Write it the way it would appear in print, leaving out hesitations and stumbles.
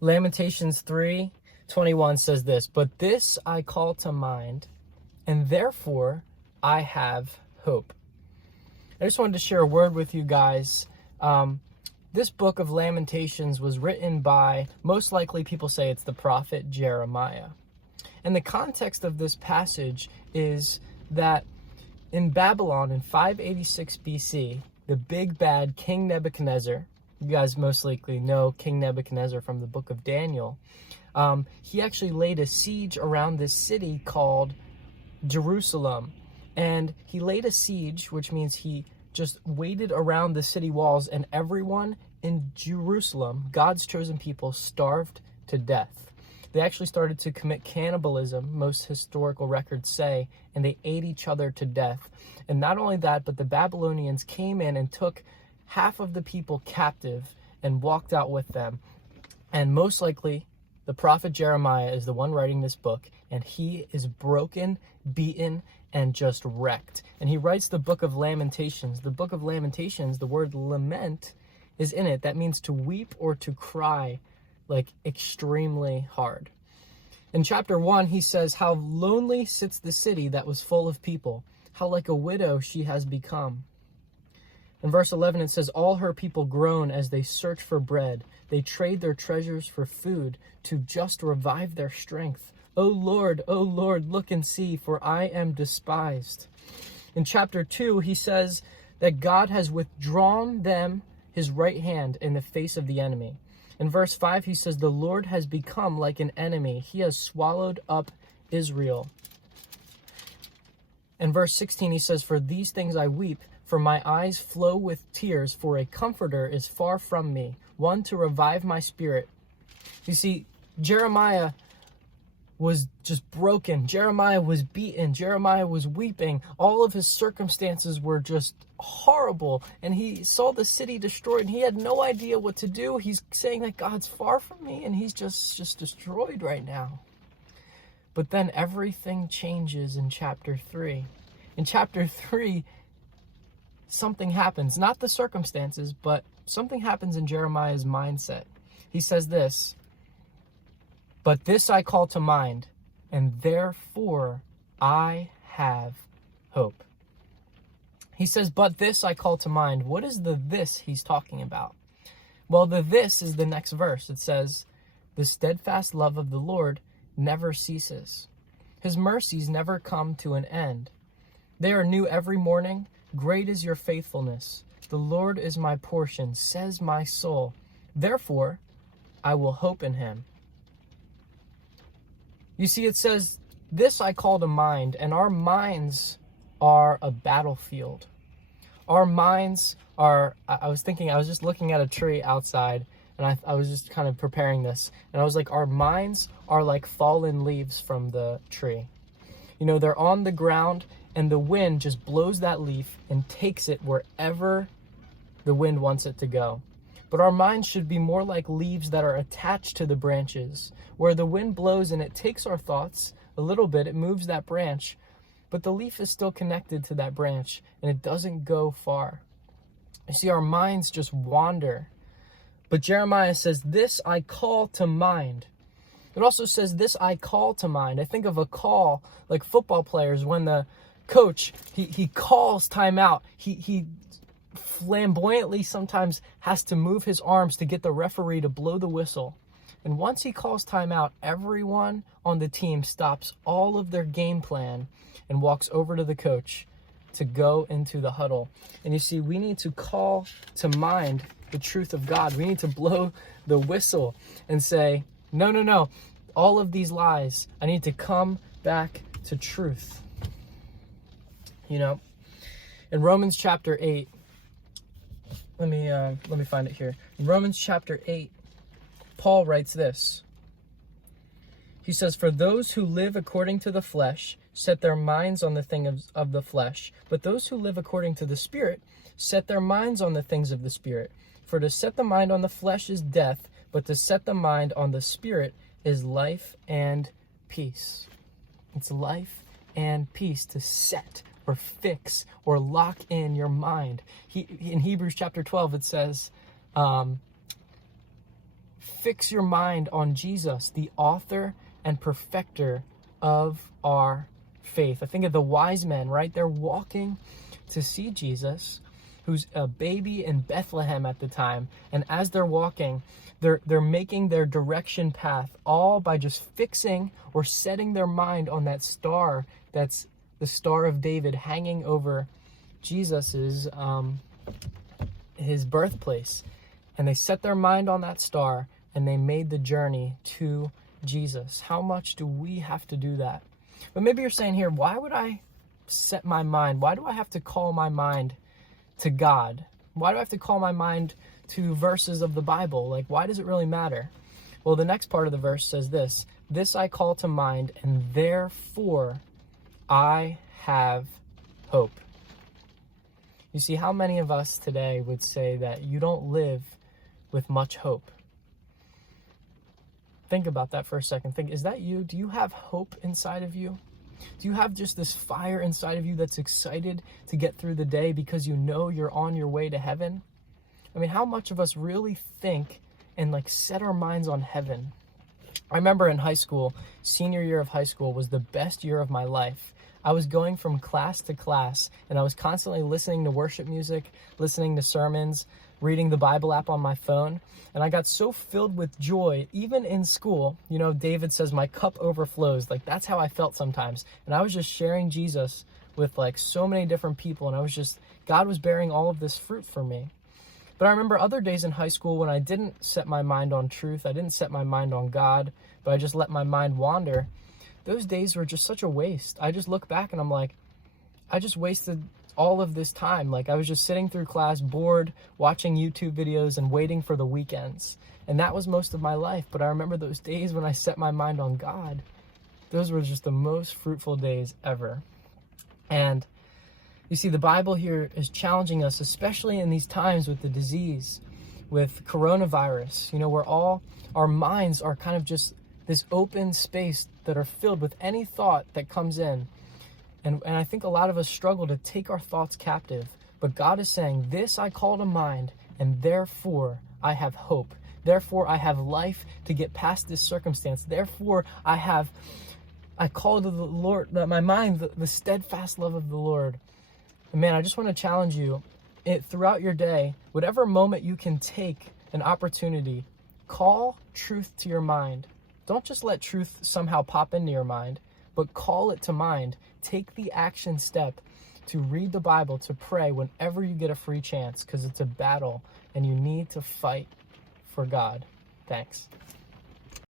Lamentations 3:21 says this, "But this I call to mind, and therefore I have hope." I just wanted to share a word with you guys. This book of Lamentations was written by, most likely people say it's the prophet Jeremiah. And the context of this passage is that in Babylon in 586 BC, the big bad King Nebuchadnezzar, you guys most likely know King Nebuchadnezzar from the book of Daniel, he actually laid a siege around this city called Jerusalem. And he laid a siege, which means he just waited around the city walls, and everyone in Jerusalem, God's chosen people, starved to death. They actually started to commit cannibalism, most historical records say, and they ate each other to death. And not only that, but the Babylonians came in and took half of the people captive and walked out with them. And most likely, the prophet Jeremiah is the one writing this book, and he is broken, beaten, and just wrecked. And he writes the book of Lamentations. The book of Lamentations, the word lament is in it. That means to weep or to cry, like extremely hard. In chapter 1, he says, "How lonely sits the city that was full of people. How like a widow she has become." In verse 11, it says, "All her people groan as they search for bread. They trade their treasures for food to just revive their strength. O Lord, look and see, for I am despised." In chapter 2, he says that God has withdrawn them his right hand in the face of the enemy. In verse 5, he says, "The Lord has become like an enemy. He has swallowed up Israel." In verse 16, he says, "For these things I weep, for my eyes flow with tears, for a comforter is far from me, one to revive my spirit." You see, Jeremiah was just broken. Jeremiah was beaten. Jeremiah was weeping. All of his circumstances were just horrible. And he saw the city destroyed, and he had no idea what to do. He's saying that God's far from me, and he's just destroyed right now. But then everything changes in chapter 3. In chapter 3, something happens. Not the circumstances, but something happens in Jeremiah's mindset. He says this, "But this I call to mind, and therefore I have hope." He says, "But this I call to mind." What is the this he's talking about? Well, the this is the next verse. It says, "The steadfast love of the Lord never ceases. His mercies never come to an end. They are new every morning. Great is your faithfulness. The Lord is my portion, says my soul. Therefore, I will hope in him." You see, it says, "This I call to mind," and our minds are a battlefield. Our minds are, I was just looking at a tree outside, and I was just kind of preparing this, and I was like, our minds are like fallen leaves from the tree. You know, they're on the ground, and the wind just blows that leaf and takes it wherever the wind wants it to go. But our minds should be more like leaves that are attached to the branches, where the wind blows and it takes our thoughts a little bit, it moves that branch, but the leaf is still connected to that branch, and it doesn't go far. You see, our minds just wander. But Jeremiah says, "This I call to mind." It also says, "This I call to mind." I think of a call, like football players, when the coach, he calls timeout. He flamboyantly sometimes has to move his arms to get the referee to blow the whistle. And once he calls timeout, everyone on the team stops all of their game plan and walks over to the coach to go into the huddle. And you see, we need to call to mind the truth of God. We need to blow the whistle and say, no, all of these lies, I need to come back to truth. You know, in Romans chapter 8, let me find it here. In Romans chapter 8, Paul writes this. He says, "For those who live according to the flesh set their minds on the things of the flesh, but those who live according to the Spirit set their minds on the things of the Spirit. For to set the mind on the flesh is death, but to set the mind on the Spirit is life and peace." It's life and peace to set or fix or lock in your mind. In Hebrews chapter 12, it says, fix your mind on Jesus, the author and perfecter of our faith. I think of the wise men, right? They're walking to see Jesus, who's a baby in Bethlehem at the time. And as they're walking, they're making their direction path all by just fixing or setting their mind on that star that's the Star of David hanging over Jesus's his birthplace. And they set their mind on that star and they made the journey to Jesus. How much do we have to do that? But maybe you're saying here, why would I set my mind? Why do I have to call my mind to God? Why do I have to call my mind to verses of the Bible? Like, why does it really matter? Well, the next part of the verse says this: this I call to mind, and therefore I have hope. You see, how many of us today would say that you don't live with much hope? Think about that for a second. Think, is that you? Do you have hope inside of you? Do you have just this fire inside of you that's excited to get through the day because you know you're on your way to heaven? I mean, how much of us really think and like set our minds on heaven? I remember in high school, senior year of high school was the best year of my life. I was going from class to class, and I was constantly listening to worship music, listening to sermons, reading the Bible app on my phone, and I got so filled with joy, even in school. You know, David says, my cup overflows. Like, that's how I felt sometimes. And I was just sharing Jesus with like so many different people, and God was bearing all of this fruit for me. But I remember other days in high school when I didn't set my mind on truth, I didn't set my mind on God, but I just let my mind wander. Those days were just such a waste. I just look back and I'm like, I just wasted all of this time. Like, I was just sitting through class, bored, watching YouTube videos and waiting for the weekends. And that was most of my life. But I remember those days when I set my mind on God. Those were just the most fruitful days ever. And you see, the Bible here is challenging us, especially in these times with the disease, with coronavirus, you know, where all our minds are kind of just this open space that are filled with any thought that comes in. And I think a lot of us struggle to take our thoughts captive. But God is saying, this I call to mind, and therefore I have hope. Therefore I have life to get past this circumstance. Therefore I call to the Lord, my mind, the steadfast love of the Lord. And man, I just want to challenge you throughout your day, whatever moment you can take an opportunity, call truth to your mind. Don't just let truth somehow pop into your mind, but call it to mind. Take the action step to read the Bible, to pray whenever you get a free chance, because it's a battle and you need to fight for God. Thanks.